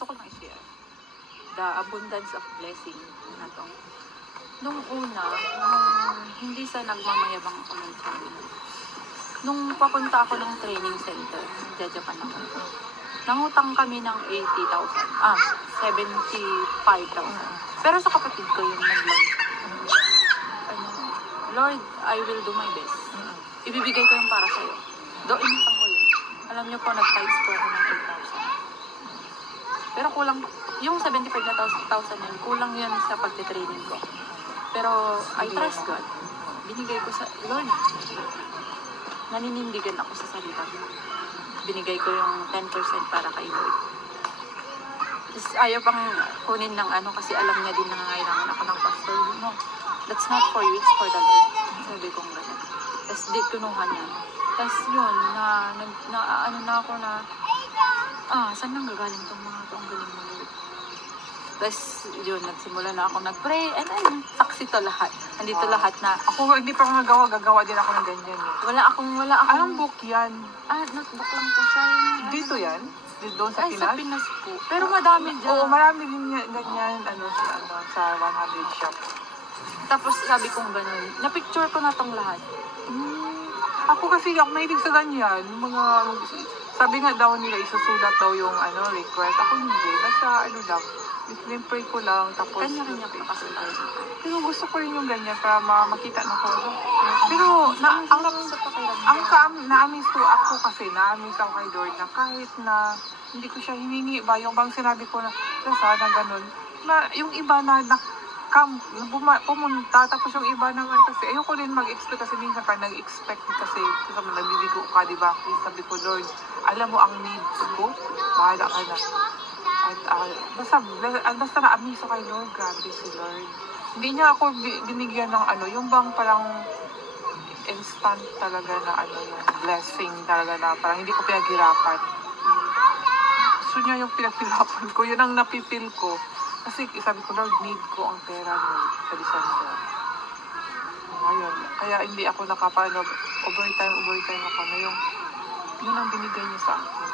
gusto ko lang i-share. The abundance of blessing na to. Nung una, hindi sa nagmamayabang ako ng China. Nung papunta ako ng training center, Japan ako. Nangutang kami ng 75,000. Pero sa kapatid ko yung nag-loan. Lord, I will do my best. Ibibigay ko yung para sa'yo. Inutang ko yun. Alam niyo po, nag-times po ako ng 8,000. Pero kulang, yung 75,000 yun, kulang yun sa pagtitraining ko. Pero I trust God. Binigay ko sa Lord. Naninindigan ako sa salita ko. Binigay ko yung 10% para kay Lord. Tapos ayaw pang kunin ng kasi alam niya din nangangailangan ako ng pastor. No, that's not for you, it's for the Lord. Sabi kong gano'n. Tapos di kinuha niya. Tapos yun, na ako na, saan nang gagaling tong mga to? Ang galing mo, Lord. Tapos yun, nagsimula na ako nag-pray, and then, saksi to lahat. Andito lahat na. Ako, hindi pa ako gagawa din ako ng ganyan eh. Wala akong. Anong book yan? Notebook lang po siya. Dito yan? Doon sa Pinas? Sa Pinas po. Pero madami dyan. Oo, marami din ganyan, sa 100 shop. Tapos sabi kong ganun, na-picture ko na tong lahat. Ako kasi, ako mahilig sa ganyan. Sabi nga daw nila, isusulat daw yung request. Ako hindi. Basta lang. Pray ko lang. Tapos, Kanya-kanya ko nakasulat. Pero gusto ko rin yung ganyan para makita na ko. Pero, na-amaze ko ako kasi, na-amaze ako kay Lord na kahit na hindi ko siya hiningi ba, yung bang sinabi ko na sana ganun, na yung iba na pumunta, tapos yung iba naman kasi, ayoko din mag-expect kasi minsan ka nag-expect kasi nagbibigo ka, diba? Sabi ko, Lord, alam mo ang needs ko, bahala ka na. At basta na-amaze kay Lord, grabe si Lord. Hindi niya ako binigyan ng yung bang parang instant talaga na yung blessing talaga na parang hindi ko pinaghirapan. Gusto niya yung pinaghirapan ko, yun ang napipil ko. Kasi sabi ko, Lord, need ko ang pera mo sa December. Ngayon, kaya hindi ako overtime ako na yun ang binigay niya sa akin.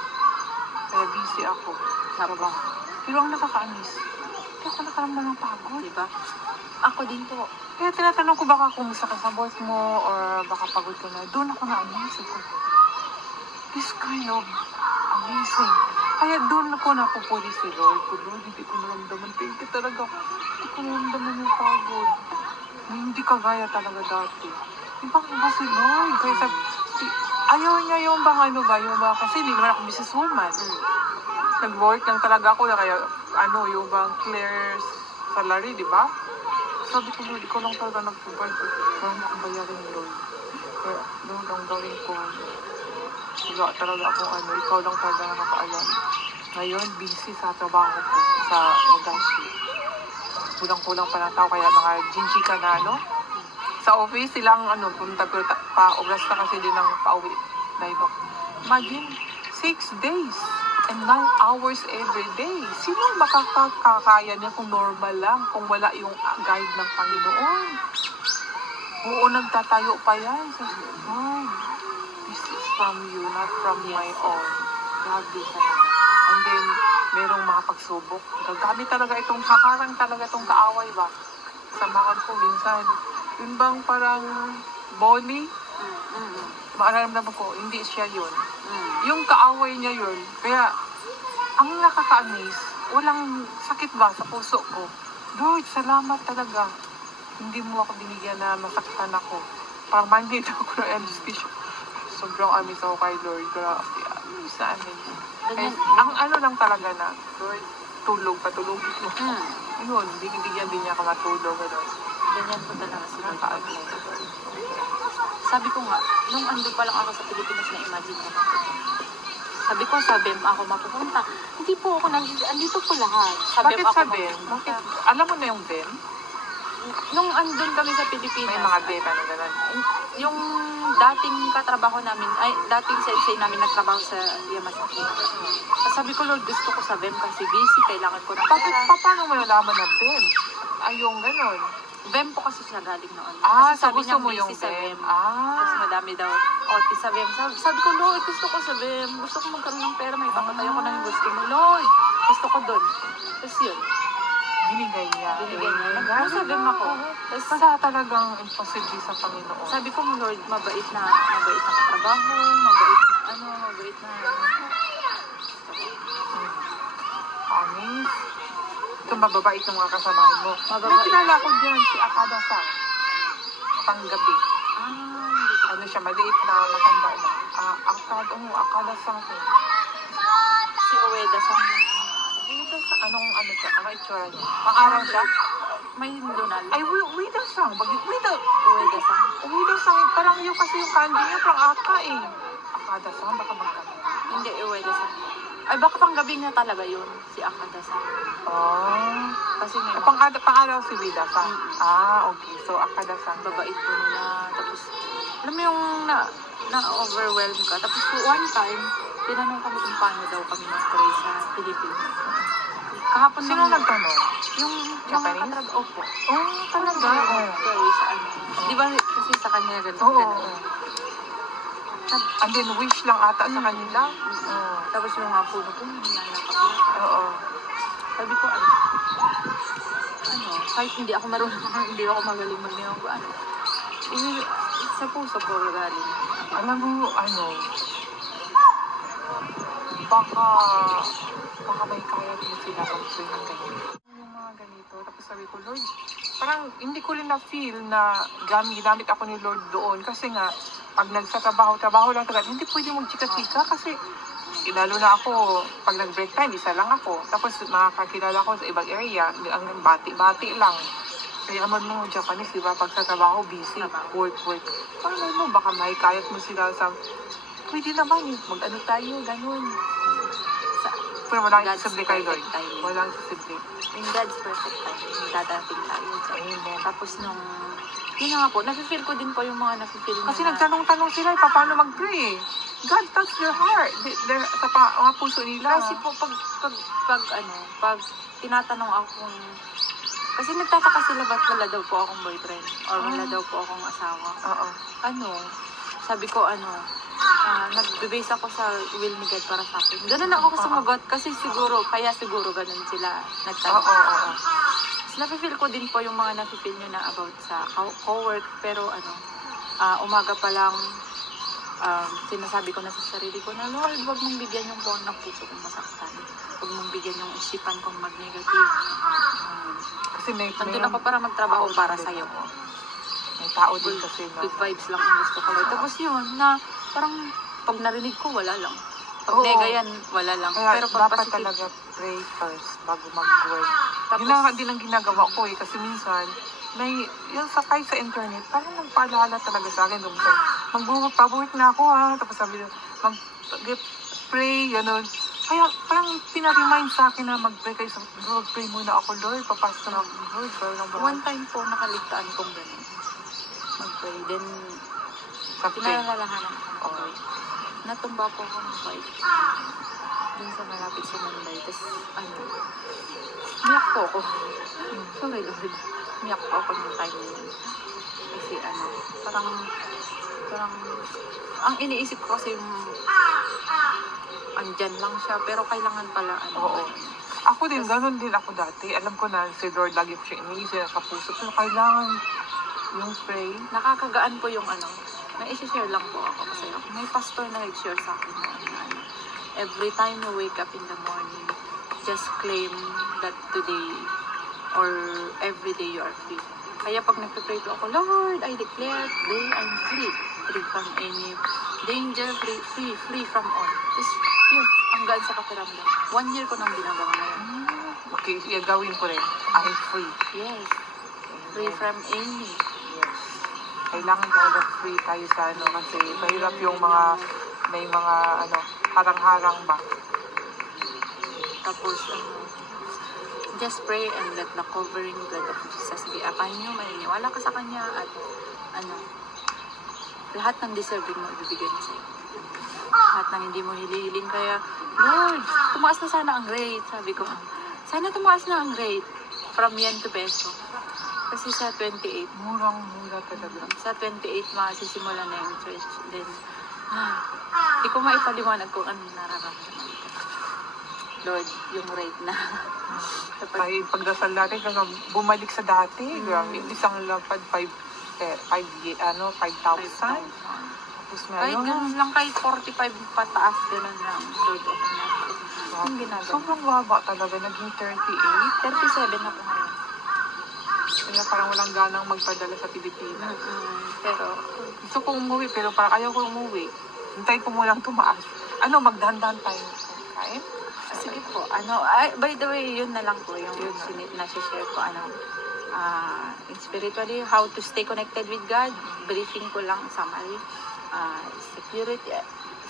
Kaya busy ako. Trabaho. Pero ang nakakaanis, hindi ako nakaramdam ng pagod. Diba? Ako din po. Kaya tinatanong ko baka kung sakit sa boss mo or baka pagod ka na, doon ako na-amaze ko. This kind of amazing. Kaya doon ako napupuli si Lord. Lord, hindi ko naramdaman. Thank you talaga. Hindi ko naramdaman yung pagod. Hindi kagaya talaga dati. Iba si Lord. Kaya ayaw niya yung bang kasi hindi naman ako businesswoman. Nag-work lang talaga ako na kaya yung bang clear salary, di ba? Sabi ko, Lord, ikaw lang talaga nag-provide. Parang nakabayarin, Lord. Kaya doon ang gawin ko. Wala talaga akong ikaw lang talaga nakakaalam. Ngayon, busy sa trabaho ko sa Nagashi. Kulang-kulang pa ng tao, kaya mga jinjika na sa office silang punta pa obras na kasi din ng pauwi na iba. Imagine 6 days and 9 hours every day. Sino makakakaya niya kung normal lang, kung wala yung guide ng Panginoon? Oo, nagtatayo pa yan. God, this is from you, not from my own. Grabe ka na. And then, merong mga pagsubok. Gagamit talaga haharang talaga itong kaaway ba? Samahan ko minsan. Yun bang parang Bonnie? Maaramdaman ko, hindi siya yun. Yung kaaway niya yun. Kaya, ang nakaka-amaze, walang sakit ba sa puso ko? Lord, salamat talaga. Hindi mo ako binigyan na masaktan ako. Parang mandate ako ng anesthesia. Sobrang amaze ako kay Lord. Grabe, amaze na amaze. Ang lang talaga na, Lord, patulog mo. Yun, binibigyan din niya ako matulog. Ganyan po talaga sila. Sabi ko nga, nung ando pa lang ako sa Pilipinas na imagine ko. Sabi ko, sa BEM ako mapupunta. Hindi po ako andito po lahat. Bakit sa BEM? Bakit? Alam mo na yung BEM? Nung andun kami sa Pilipinas. May mga BEM, gano'n. Yung dating katrabaho namin, dating sensei namin nagtrabaho sa Yamazaki. Sabi ko, Lord, gusto ko sa BEM kasi busy, kailangan ko ng pera. Paano mo nalaman na BEM? Yung gano'n. BEM po kasi siya galing noon. Kasi sabi gusto mo yung sa BEM. Kasi madami daw OT sa BEM. Sabi ko, Lord, gusto ko sa BEM. Gusto ko magkaroon ng pera. May papatayo ko na yung gusto mo, Lord. Gusto ko doon. Tapos yun, Binigay niya. binigay niya. Nag-aaral Nagsabi ako. Tapos Wala talagang imposible sa Panginoon. sabi ko, Lord, mabait na katrabaho, mabait na mabait na Anis. Ito mababait ng mga kasamahan mo. Mababait. May kilala ko dyan, si Akada Sang. Panggabi. hindi ko. Ano siya, maliit na, matanda na. Akada Sang. Si Ueda sa Anong siya? Ano itsura niya? Pang-araw siya? may lunal. Ay, Wida Sang. Ueda sa Wida Sang. Parang yung kasi yung kanji niya, parang aka eh. Akada Sang, baka magkano. Hindi, Ueda sa ay, baka pang gabi nga talaga yun, si Akada sa Oh. kasi may Pang-araw si Wida Sang. Okay. So, Akada Sang. babait po nila. Tapos, alam mo yung na-overwhelm ka. Tapos, one time, tinanong kami kung paano daw kami mag-pray sa Philippines. Kahapon Sino lang- nagtanong? Yung Japanese? mga opo. Oh, talaga. Pray sa ano. Di ba kasi sa kanya ganun? Oo. ganun. And then, wish lang ata sa kanila. Oo. Tapos yung mga puno ko, nangyayakap. Oo. Sabi ko, kahit hindi ako marunong, hindi ako magaling mag-niyong ko, sa puso ko galing. Alam mo, baka may kaya din sila mag-pray ng ganito. Yung mga ganito. Tapos sabi ko, Lord, parang hindi ko rin na-feel na ginamit ako ni Lord doon. Kasi nga, pag nagsatrabaho lang talaga, hindi pwede mag-chika-chika kasi lalo na ako, pag nag-break time, isa lang ako. Tapos mga kakilala ko sa ibang area, ang bati-bati lang. Kaya naman mo, Japanese, di ba? Pag sa trabaho, busy, work. Paano mo, baka may kayat mo sila sa, pwede naman, mag-ano tayo, ganun. Pero walang God's isisimple kay Lord. perfect timing. Walang isisimple. In God's perfect time, dadating tayo. Amen. Tapos nung, yun nga po, nafe-feel ko din po yung mga nafe-feel Kasi na- nagtanong-tanong sila, paano mag-pray? God touch their heart. Sa mga puso nila. Kasi po, pag tinatanong ako kung, kasi nagtataka sila ba't wala daw po akong boyfriend or wala daw po akong asawa. Oo. Sabi ko nag-base ako sa will ni God para sa akin. Ganun ako sumagot kasi kaya siguro ganun sila nagtanong. Oo. So, nafe-feel ko din po yung mga nafe-feel nyo na about sa co-work, pero umaga pa lang, sinasabi ko na sa sarili ko na, Lord, wag mong bigyan yung buwan ng puso kong masaktan. Wag mong bigyan yung isipan kong mag-negative. Kasi may Nandun ako para magtrabaho para sa'yo. May tao din kasi na. Good vibes lang ang gusto ko. Tapos yun, na parang pag narinig ko, wala lang. Pag Oo. nega yan, wala lang. Kaya Pero pag dapat positive, talaga pray first bago mag-work. Tapos- Yun lang din ang ginagawa ko eh. Kasi minsan, yung sakay sa internet, parang nagpaalala talaga sa akin. Mag-work na ako Tapos sabi nyo, mag-pray, gano'n. Kaya parang pinaremind sa akin na mag-pray kayo sa Lord, pray muna ako, Lord. Papasok na ako, Lord. Pray ng buhay. one time po, nakaligtaan kong gano'n. Mag-pray. Then, Sa pray. pinalalahanan ko. Oo. Natumba po ako ng bike. Dun sa malapit sa Manday. Tapos, niyak po ako. Sorry, Lord. Niyak po ako ng time na yun. Kasi parang, ang iniisip ko kasi yung, andyan lang siya, pero kailangan pala, Oo. Ako din, ganun din ako dati. Alam ko na si Lord, lagi ko siya iniisip, nakapuso. Pero kailangan yung pray. nakakagaan po yung may isi-share lang po ako kasi may pastor na nag-share sa akin na every time you wake up in the morning, just claim that today or every day you are free. Kaya pag nagpe-pray po ako, Lord, I declare today I'm free. Free from any danger, free from all. Just yun, ang gaan sa pakiramdam. 1 year ko nang ginagawa ngayon. Okay, gawin ko rin. I'm free. Yes, free from any. Yes. Kailangan talaga free tayo sa kasi mahirap yung may mga harang-harang ba. Tapos, just pray and let the covering blood of Jesus be upon you. Maniniwala ka sa Kanya at lahat ng deserving mo ibibigay niya sa'yo. Lahat ng hindi mo hilihiling. Kaya, Lord, tumaas na sana ang rate. Sabi ko, sana tumaas na ang rate from yen to peso. Kasi sa 28, Murang-mura talaga. sa 28, masisimula na yung church. Then, hindi ko maipaliwanag kung anong nararamdaman ko. Lord, yung rate na. Tapos, Ay, pagdasal natin, kung bumalik sa dati, grabe, isang lapad, 5,000. 5,000. Tapos Kahit ngayon, ganun lang, kahit 45 pataas, ganun lang. Lord, okay na. Yung ginagawa. sobrang baba talaga, naging 38. 37 na po ngayon. Kaya parang walang ganang magpadala sa Pilipinas. Pero, Gusto ko umuwi, pero parang ayaw ko umuwi. Hintayin ko munang tumaas. Magdandan tayo. Kain? sige po, by the way, yun na lang po, yung nasi-share ko, spiritually, how to stay connected with God, briefing ko lang, summary,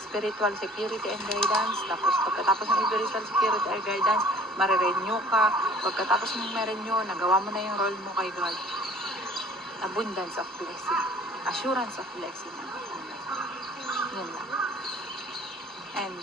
spiritual security and guidance, tapos pagkatapos ng spiritual security and guidance, marirenew ka, pagkatapos ng ma-renew, nagawa mo na yung role mo kay God, abundance of blessing, assurance of blessing, yun lang. And